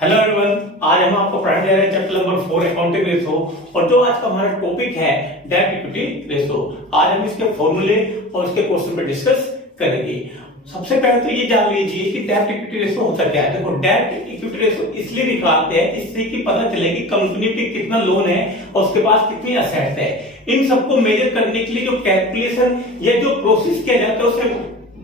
Hello everyone, आज हम आपको पढ़ाने जा रहे हैं चैप्टर नंबर 4 अकाउंटिंग रेशो। और जो आज का हमारा टॉपिक है डेट इक्विटी रेशो। आज हम इसके फॉर्मूले और इसके क्वेश्चन पे डिस्कस करेंगे। सबसे पहले तो ये जान लीजिए कि डेट इक्विटी रेशो होता क्या है। देखो, डेट इक्विटी रेशो इसलिए निकालते हैं इससे कि पता चले कि कंपनी पे कितना लोन है और उसके पास कितनी असेट्स है। इन सबको मेजर करने के लिए जो कैलकुलेशन या जो प्रोसेस किया जाता है उसे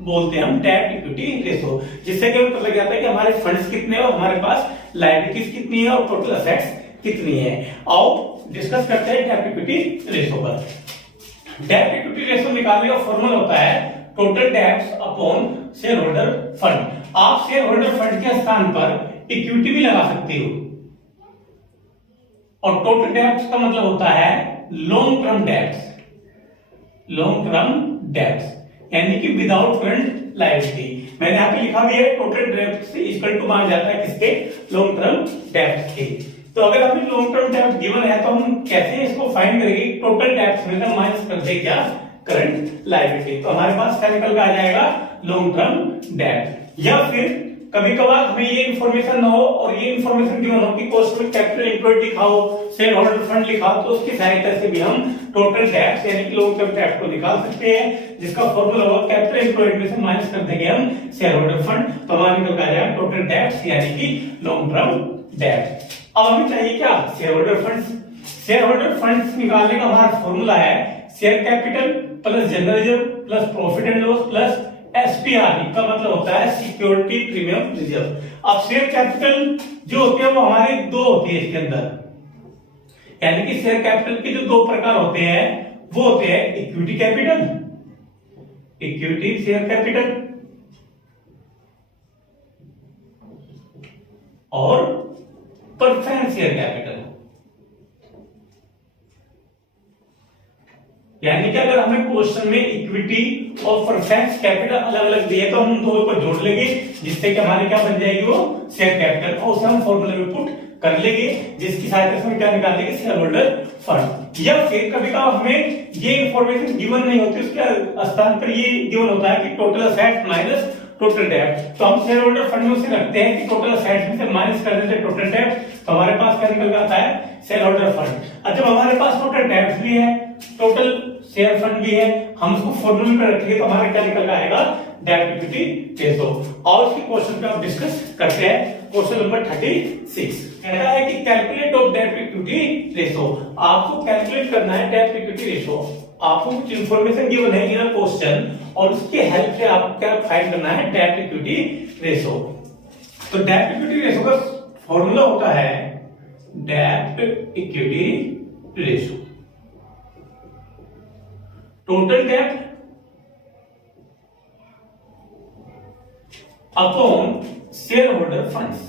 बोलते हैं हम डेट इक्विटी रेशो, जिससे कि हमें पता लग जाता है कि हमारे फंड्स कितने हैं और हमारे पास लायबिलिटीज कितनी है और टोटल असेट्स कितनी है। आओ डिस्कस करते हैं डेट इक्विटी रेशो पर। डेट इक्विटी रेशो निकालने का फॉर्मूला होता है total debts upon share holder fund. आप शेयर होल्डर फंड के स्थान पर इक्विटी भी लगा सकते हो। और टोटल डेट्स का मतलब होता है long term debts, long term debts यानी कि विदाउट करंट लायबिलिटी। मैंने यहाँ पे लिखा भी है टोटल डेट्स इक्वल टू मान जाता है किसके, लॉन्ग टर्म डेट्स के। तो अगर हमें लॉन्ग टर्म डेट्स गिवन है तो हम कैसे इसको फाइंड करेंगे। टोटल डेट्स में से माइनस कर दे क्या, करंट लायबिलिटी। तो हमारे पास क्या निकल के आ जाएगा, लॉन्ग टर्म डेट। या फिर कभी कभार हमें ये इंफॉर्मेशन ना हो और ये इंफॉर्मेशन गिवन हो कि कॉस्ट में कैपिटल एम्प्लॉयड लिखा हो, शेयर होल्डर फंड लिखा हो, तो उसकी सहायता से भी हम टोटल डेट्स यानी कि लॉन्ग टर्म डेट को निकाल सकते हैं, जिसका फॉर्मूला होगा कैपिटल एम्प्लॉयड में से माइनस कर देंगे हम शेयर होल्डर फंड। तो हमारा निकल आ जाएगा टोटल डेट्स यानी कि लॉन्ग टर्म डेट। अब हमें चाहिए क्या, share holder funds. Share holder funds निकालने का हमारा फॉर्मूला है share capital plus general reserve plus profit and loss plus SPR. का मतलब होता है सिक्योरिटी प्रीमियम रिजर्व। अब शेयर कैपिटल जो होती है वो हमारे दो होती है इसके अंदर, यानी कि शेयर कैपिटल के जो दो प्रकार होते हैं वो होते हैं equity capital, equity share capital, और प्रेफरेंस शेयर कैपिटल। यानी कि अगर हमें क्वेश्चन में इक्विटी और प्रेफरेंस कैपिटल अलग अलग दिए तो हम दोनों को जोड़ लेंगे, जिससे कि हमारी क्या बन जाएगी, वो शेयर कैपिटल, और उसे हम फॉर्मूले में पुट कर लेंगे, जिसकी सहायता से हम क्या निकाल लेंगे, शेयर होल्डर फंड। या फिर कभी कभी हमें ये इंफॉर्मेशन गिवन नहीं होती, उसके स्थान पर ये गिवन होता है कि total assets minus total date. तो हम शेयर होल्डर फंड में से रखते हैं कि टोटल असेट्स में से माइनस कर देते हैं टोटल डेट, तो हमारे पास क्या निकल आता है, शेयर होल्डर फंड। अच्छा, हमारे पास टोटल डेट्स भी है, टोटल शेयर फंड भी है, हम उसको फॉर्मूले में रखेंगे तो हमारा क्या निकल आएगा, डेट इक्विटी रेशो। और इसके क्वेश्चन पे आप डिस्कस करते हैं। क्वेश्चन नंबर 36 कहता है कि calculate of debt equity ratio. आपको कैलकुलेट करना है डेट इक्विटी रेशो। आपको कुछ इंफॉर्मेशन गिवन है इन क्वेश्चन और उसके हेल्प से आपको क्या फाइंड करना है, डेट इक्विटी रेशो। तो डेट इक्विटी रेशो का फॉर्मूला होता है debt equity ratio, total date upon share holder funds,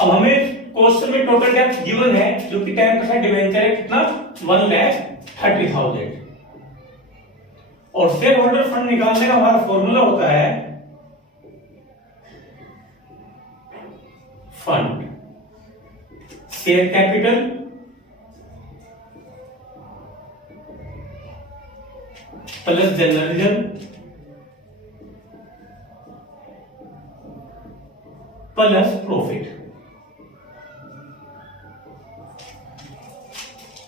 अब हमें क्वेश्चन में टोटल डेट गिवन है जो कि 10% डिवेंचर है, कितना, 1,30,000। और शेयर होल्डर फंड निकालने का हमारा फॉर्मूला होता है fund share capital plus general reserve plus profit.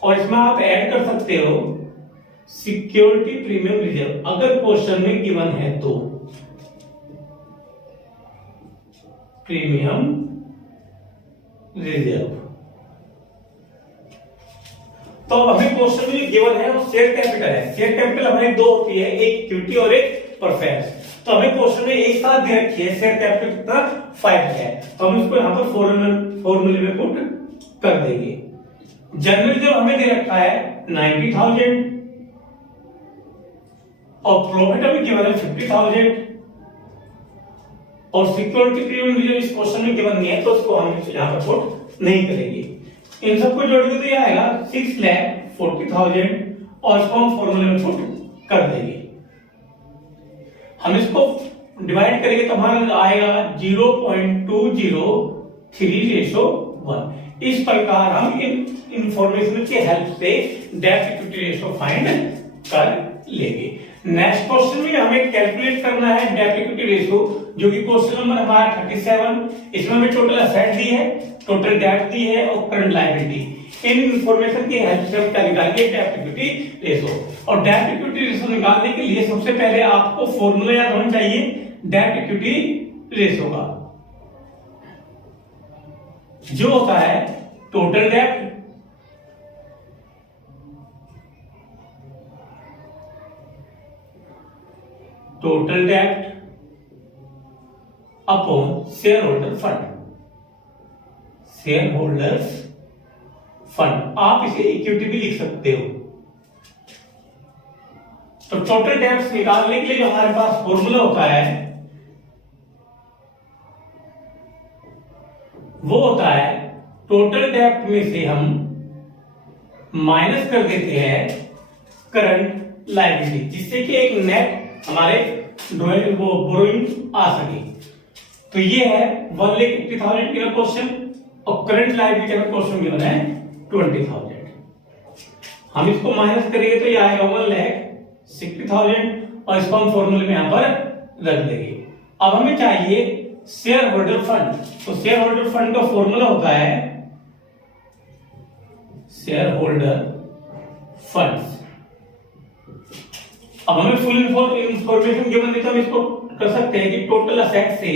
और इसमें आप ऐड कर सकते हो सिक्योरिटी प्रीमियम रिजर्व, अगर क्वेश्चन में गिवन है तो प्रीमियम रिजर्व। तो अब हमें क्वेश्चन में गिवन है वो शेयर कैपिटल है। शेयर कैपिटल हमारी दो होती है, एक इक्विटी और एक प्रेफरेंस। तो हमें क्वेश्चन में एक साथ दे रखी है शेयर कैपिटल कितना, 5 है, तो हम इसको यहां पर फॉर्मूले में पुट कर देंगे। जनरल रिजर्व हमें दे रखा है 90,000 और प्रॉफिट हमें गिवन है 50,000 और सिक्योरिटी प्रीमियम रिजर्व इस क्वेश्चन में गिवन नहीं है, तो उसको हम यहां पर पुट नहीं करेंगे। इन सबको जोड़ेंगे तो ये आएगा 6,40,000 और इसको हम फॉर्मूले में पुट कर देंगे। हम इसको डिवाइड करेंगे तो हमारा आएगा 0.203:1। इस प्रकार हम इन इंफॉर्मेशन के हेल्प से डेट इक्विटी रेशो फाइंड कर लेंगे। नेक्स्ट क्वेश्चन में हमें कैलकुलेट करना है डेब्ट इक्विटी रेशियो, जो कि क्वेश्चन नंबर हमारा 37। इसमें हमें टोटल असेट दी है, टोटल डेट दी है और करंट लायबिलिटी। इन इंफॉर्मेशन की हेल्प से हम क्या निकालेंगे, डेब्ट इक्विटी रेशियो। और डेब्ट इक्विटी रेशियो निकालने के लिए सबसे पहले आपको फॉर्मूला याद होना चाहिए डेब्ट इक्विटी रेशियो का, जो होता है टोटल डेब्ट upon share holder fund, share holders fund. आप इसे इक्विटी भी लिख सकते हो। तो टोटल डेब्ट्स निकालने के लिए जो हमारे पास फॉर्मूला होता है वो होता है टोटल डेब्ट में से हम माइनस कर देते हैं करंट लायबिलिटी, जिससे कि एक नेट हमारे बोरोइंग आ सके। तो ये है 1,80,000 का क्वेश्चन और करंट लायबिलिटी का क्वेश्चन गिवन है 20,000। हम इसको माइनस करेंगे तो ये आएगा 1,60,000 और इसको हम फॉर्मूले में यहां पर रख देंगे। अब हमें चाहिए शेयर होल्डर फंड। तो शेयर होल्डर फंड का फॉर्मूला होता है शेयर होल्डर फंड्स। अब हमें फुल इंफॉर्मेशन गिवन है तो हम इसको कर सकते हैं कि टोटल असेट से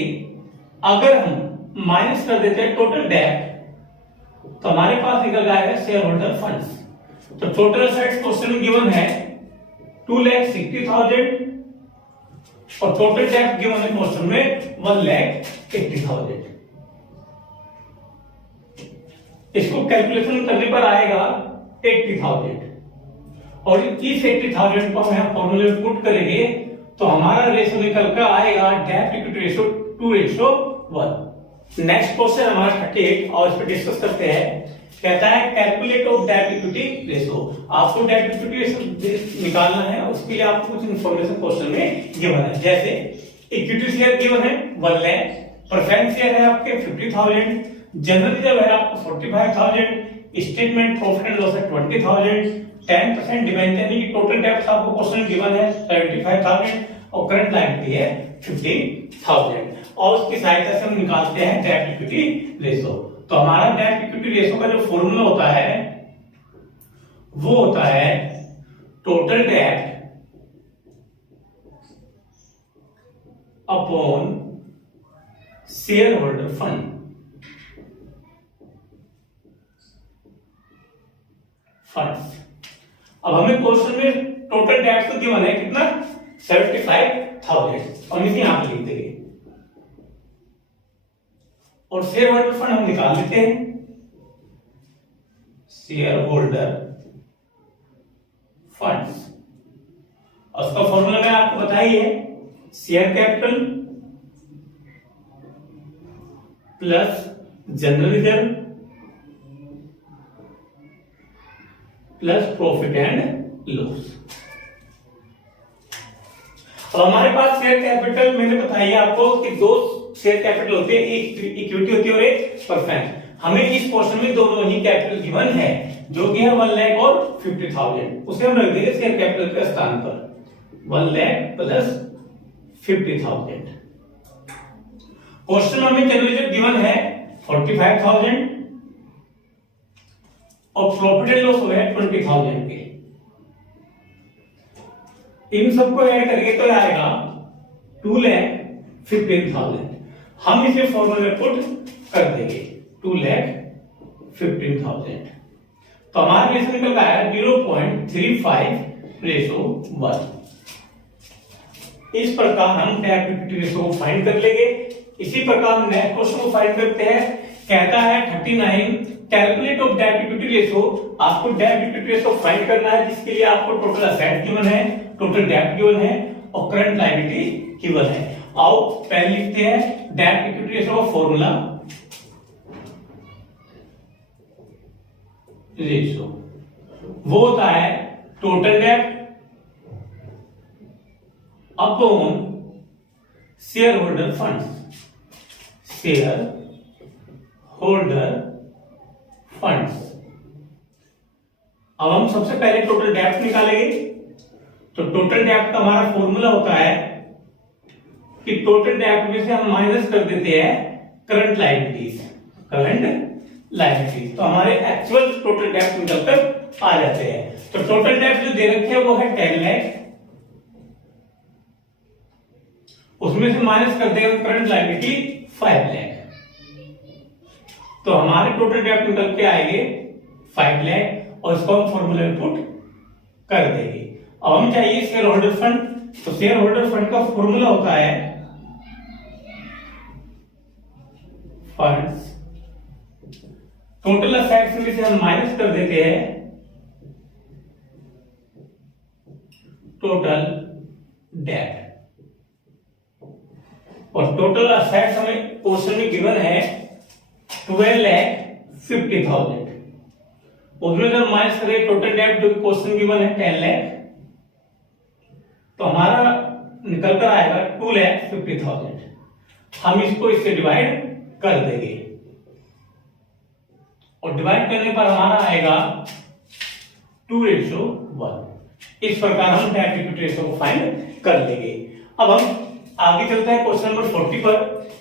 अगर हम माइनस कर देते हैं टोटल डेब्ट तो हमारे पास निकल आएगा शेयर होल्डर फंड्स। तो टोटल असेट्स क्वेश्चन में गिवन है 2,60,000 और टोटल डेब्ट गिवन है क्वेश्चन में 1,80,000। इसको कैलकुलेशन करने पर आएगा 80,000 और इस 80,000 को हम यहां फॉर्मूले में पुट करेंगे तो हमारा रेशियो निकल कर आएगा डेब्ट इक्विटी रेशियो 2:1। नेक्स्ट क्वेश्चन हमारा 38 और इस पर डिस्कस करते हैं। कहता है कैलकुलेट ऑफ डेब्ट इक्विटी रेशियो। आपको डेब्ट इक्विटी रेशियो निकालना है, उसके लिए आपको कुछ इंफॉर्मेशन क्वेश्चन में गिवन है। जैसे इक्विटी शेयर गिवन है 1 लाख, प्रेफरेंस शेयर है आपके 50,000, जनरल रिजर्व है आपको 45,000, स्टेटमेंट प्रॉफिट एंड लॉस है 20,000, 10% डिबेंचर यानी कि टोटल डेब्ट आपको क्वेश्चन गिवन है 75,000 और करंट लायबिलिटी है 15,000 और उसकी सहायता से हम निकालते हैं डेब्ट इक्विटी रेशियो। तो हमारा डेब्ट इक्विटी रेशियो का जो फॉर्मूला होता है वो होता है टोटल डेब्ट upon share holder fund funds. अब हमें क्वेश्चन में टोटल डेब्ट तो गिवन है कितना 75,000 और इसे यहां पर लिख देंगे और शेयर होल्डर फंड हम निकाल लेते हैं। शेयर होल्डर फंड्स और उसका फॉर्मूला मैं आपको बताइए share capital plus general reserve plus profit and loss. अब हमारे पास शेयर कैपिटल मैंने बताइए आपको कि दो शेयर कैपिटल होते हैं, एक इक्विटी होती है और एक प्रेफरेंस। हमें इस पोर्शन में दोनों ही कैपिटल गिवन है जो कि है 1 लाख और 50,000, उसे हम रख देंगे शेयर कैपिटल के स्थान पर 1 लाख प्लस 50,000। क्वेश्चन में हमें जनरल रिजर्व गिवन है 45,000 और प्रॉफिट एंड लॉस हो गया 20,000 के। इन सबको ऐड करके तो आएगा 2,15,000। हम इसे फॉर्मूले में पुट कर देंगे 2,15,000। तो हमारा रेशियो निकल रहा है 0.35:1। इस प्रकार हम डेब्ट इक्विटी रेशियो को फाइंड कर लेंगे। इसी प्रकार हम नेक्स्ट क्वेश्चन को फाइंड करते हैं। कहता है 39 कैलकुलेट ऑफ डेब्ट इक्विटी रेशियो। आपको डेब्ट इक्विटी रेशियो फाइंड करना है जिसके लिए आपको टोटल असेट गिवन है, टोटल डेब्ट गिवन है और करंट लायबिलिटी गिवन है। आओ पहले लिखते हैं डेब्ट इक्विटी रेशियो का फॉर्मूला। रेशियो वो होता है टोटल डेब्ट upon share holder funds, share holder funds. अब हम सबसे पहले टोटल डेब्ट निकालेंगे। तो टोटल डेब्ट का हमारा फॉर्मूला होता है कि टोटल डेब्ट में से हम माइनस कर देते हैं करंट लायबिलिटीज। तो हमारे एक्चुअल टोटल डेब्ट निकल कर आ जाते हैं। तो टोटल डेब्ट जो दे रखे हैं वो है 10 लाख, उसमें से माइनस कर देंगे करंट लायबिलिटी 5 लाख, तो हमारे टोटल डेब्ट निकल के आएंगे 5 लाख और इसको हम फॉर्मूला में पुट कर देंगे। अब हम चाहिए शेयर होल्डर फंड, तो शेयर होल्डर फंड का फॉर्मूला होता है फंड्स टोटल असेट्स में से हम माइनस कर देते हैं टोटल डेब्ट, और टोटल असेट्स हमें क्वेश्चन में गिवन है 12,50,000, उसमें जब माइनस करें टोटल डेब्ट जो क्वेश्चन गिवन है 10 लाख, तो हमारा निकल कर आएगा 2,50,000। हम इसको इससे डिवाइड कर देंगे और डिवाइड करने पर हमारा आएगा 2:1। इस प्रकार हम डेब्ट इक्विटी रेशियो को फाइंड कर लेंगे। अब हम आगे चलते हैं क्वेश्चन नंबर 40 पर।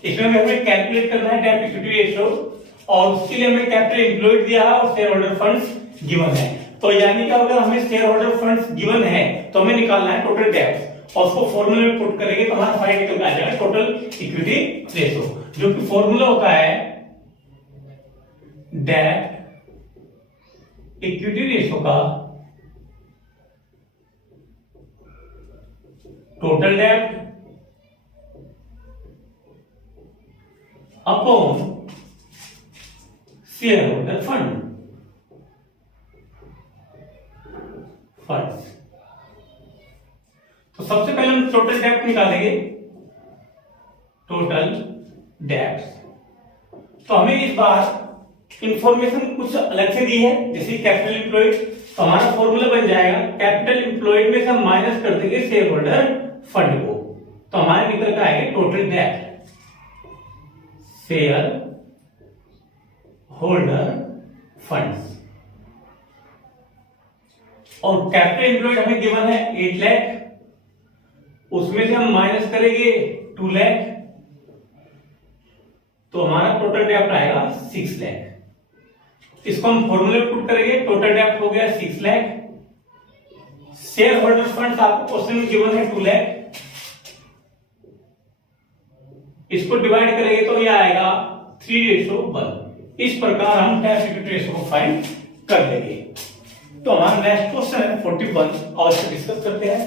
इसमें भी हमें कैलकुलेट करना है डेब्ट इक्विटी रेशियो, और उसके लिए हमें कैपिटल एम्प्लॉयड दिया है और शेयर होल्डर फंड्स गिवन है। तो यानी कि अगर हमें शेयर होल्डर फंड्स गिवन है तो हमें निकालना है टोटल डेब्ट, और उसको फॉर्मूले में पुट करेंगे तो हमारा फाइंड निकल आ जाएगा टोटल इक्विटी रेशियो, जो कि फॉर्मूला होता है डेब्ट इक्विटी रेशियो का टोटल डेब्ट अपॉन शेयर होल्डर फंड्स। तो सबसे पहले हम टोटल डेब्ट निकालेंगे, टोटल डेब्ट। तो हमें इस बार इंफॉर्मेशन कुछ अलग से दी है, जैसे कैपिटल एम्प्लॉयड, तो हमारा फॉर्मूला बन जाएगा कैपिटल एम्प्लॉयड में से हम माइनस कर देंगे शेयर होल्डर फंड को, तो हमारे निकल कर आएगा टोटल डेब्ट शेयर होल्डर फंड्स, और कैपिटल एम्प्लॉयड हमें गिवन है 8 लाख, उसमें से हम माइनस करेंगे 2 लाख, तो हमारा टोटल डेब्ट आएगा 6 लाख। इसको हम फॉर्मूले में पुट करेंगे, टोटल डेब्ट हो गया 6 लाख, शेयर होल्डर फंड्स आपको क्वेश्चन में गिवन है 2 लाख, इसको डिवाइड करेंगे तो ये आएगा 3:1। इस प्रकार हम डेब्ट इक्विटी रेशियो को फाइंड कर लेंगे। तो हमारा नेक्स्ट क्वेश्चन है 41, और इसको डिस्कस करते हैं।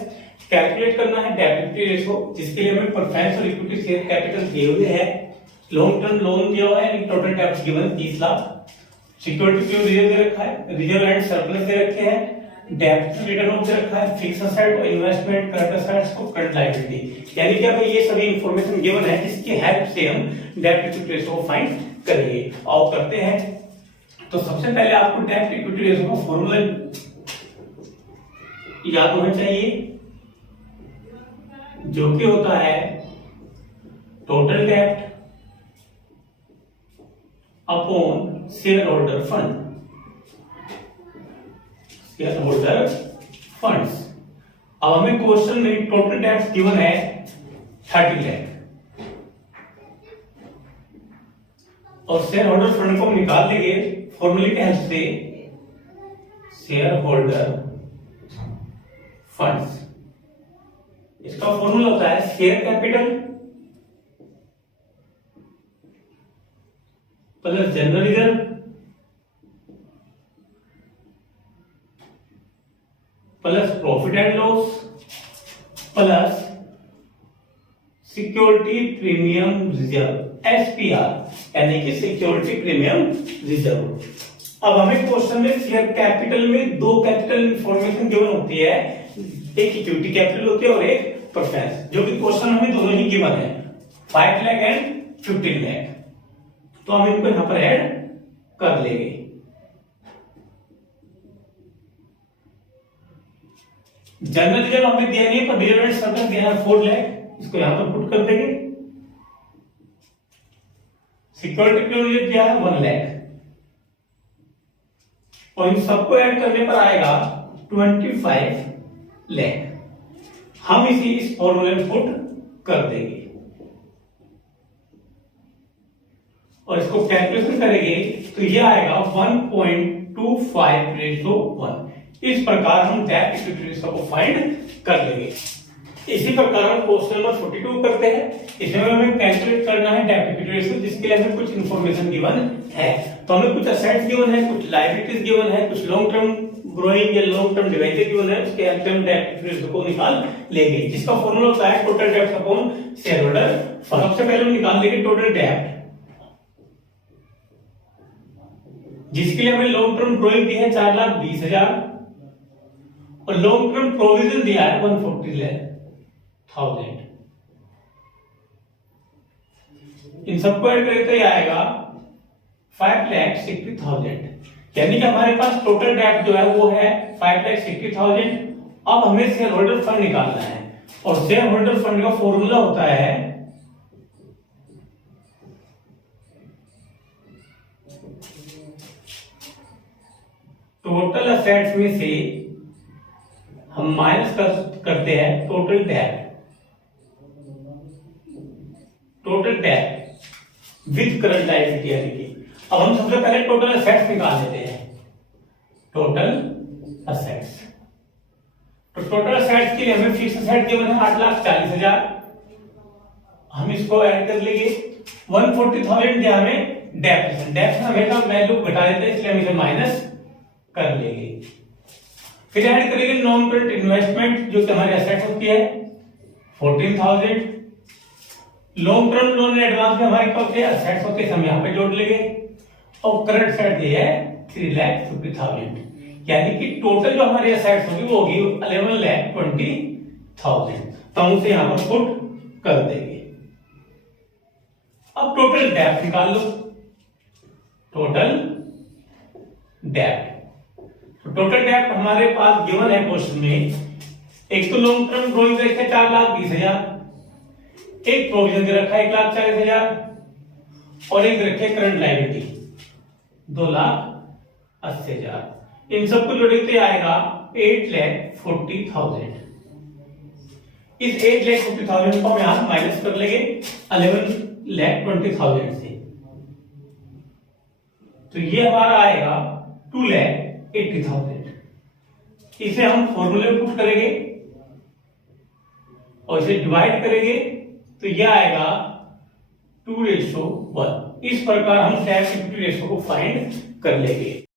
कैलकुलेट करना है डेब्ट इक्विटी रेशियो, जिसके लिए हमें प्रेफरेंस और इक्विटी शेयर कैपिटल दिए हुए हैं, लॉन्ग टर्म लोन दिया हुआ है, टोटल डेब्ट गिवन 30 लाख, सिक्योरिटी क्यों रिजर्व दे रखा है, रिजर्व एंड सरप्लस दे रखे हैं, डेब्ट रिटर्न ऑफ दे रखा है, फिक्स असेट और इन्वेस्टमेंट करंट असेट्स को करंट लायबिलिटी, यानी कि अब ये सभी इंफॉर्मेशन गिवन है जिसकी हेल्प से हम डेब्ट इक्विटी रेशियो को फाइंड करेंगे। और करते हैं, तो सबसे पहले आपको डेब्ट इक्विटी रेशियो का फॉर्मूला याद होना चाहिए, जो कि होता है टोटल डेब्ट upon share holder fund, share holder funds. अब हमें क्वेश्चन में टोटल डेब्ट गिवन है 30 लाख, और शेयर होल्डर फंड को हम निकाल लेंगे फॉर्मूले के हेल्प से, शेयर होल्डर फंड्स। इसका फॉर्मूला होता है share capital plus general reserve plus profit and loss plus security premium reserve, SPR, यानी कि सिक्योरिटी प्रीमियम रिजर्व। अब हमें क्वेश्चन में शेयर कैपिटल में दो कैपिटल इंफॉर्मेशन गिवन होती है, एक इक्विटी कैपिटल होती है और एक प्रेफरेंस, जो कि क्वेश्चन हमें दोनों ही गिवन है, 5 लाख एंड 15 लाख। तो हम इनको यहां पर ऐड कर लेंगे। जनरल रिजर्व हमें दिया नहीं है, पर रिजर्व एंड सरप्लस दिया है 4 लाख, इसको यहां पर पुट कर देंगे। सिक्योरिटी प्रीमियम दिया है 1 लाख, और इन सबको ऐड करने पर आएगा 25 लाख। हम इस फॉर्मूले में पुट कर देंगे और इसको कैलकुलेशन करेंगे तो ये आएगा 1.25:1। इस प्रकार हम डेप्थ इक्विटी रेशियो को फाइंड कर लेंगे। इसी प्रकार हम क्वेश्चन नंबर 42 करते हैं। इसमें हमें कैलकुलेट करना है डेप्थ इक्विटी रेशियो, जिसके लिए हमें कुछ इंफॉर्मेशन गिवन है। तो हमें कुछ असेट्स गिवन है, कुछ लायबिलिटीज गिवन है, कुछ लॉन्ग टर्म ग्रोइंग या लॉन्ग टर्म डिवेंचर गिवन है। उसके हेल्प से हम डेप्थ इक्विटी रेशियो को निकाल लेंगे, जिसका फॉर्मूला होता है टोटल डेब्ट अपॉन शेयर होल्डर। सबसे पहले हम निकाल लेंगे टोटल डेब्ट, जिसके लिए हमें लॉन्ग टर्म ग्रोइंग दी है 4,20,000 और लॉन्ग टर्म प्रोविजन दिया है 140,000। इन सबको ऐड करें तो ये आएगा 5,60,000। यानी कि हमारे पास टोटल डेब्ट जो है वो है 5,60,000। अब हमें शेयर होल्डर फंड निकालना है और शेयर होल्डर फंड का फॉर्मूला होता है टोटल असेट्स में से हम माइनस करते हैं टोटल डेब्ट विद करंट लायबिलिटी। यानी कि अब हम सबसे पहले टोटल असेट्स निकाल लेते हैं। टोटल असेट्स, तो टोटल असेट्स के लिए हमें फिक्स असेट गिवन है 8,40,000। हम इसको ऐड कर लेंगे। 140,000 दिया हमें डेप्ट। डेप्ट हमें का वैल्यू घटा देते हैं, इसलिए हम इसे माइनस कर लेंगे। फिर ऐड करेंगे नॉन करंट इन्वेस्टमेंट, जो कि हमारी एसेट होती है 14,000। लॉन्ग टर्म लोन एडवांस में हमारे क्या होते हैं, एसेट्स होते हैं, हम यहां पे जोड़ लेंगे। और करंट एसेट ये है 3,50,000। यानी कि टोटल जो हमारी एसेट्स होगी वो होगी 11,20,000। तो हम उसे यहां पर पुट कर देंगे। अब टोटल डेब्ट निकाल लो। टोटल डेब्ट, टोटल डेब्ट हमारे पास गिवन है क्वेश्चन में। एक तो लॉन्ग टर्म ग्रोइंग रेट है 4,20,000, एक प्रोविजन दे रखा है 1,40,000 और एक रखे करंट लायबिलिटी 2,80,000। इन सबको जोड़ेंगे तो आएगा 8,40,000। इस 8,40,000 को हम यहां माइनस कर लेंगे 11,20,000 से, तो ये हमारा आएगा 2,80,000। इसे हम फॉर्मूले में पुट करेंगे और इसे डिवाइड करेंगे तो यह आएगा 2:1। इस प्रकार हम डेब्ट इक्विटी रेशियो को फाइंड कर लेंगे।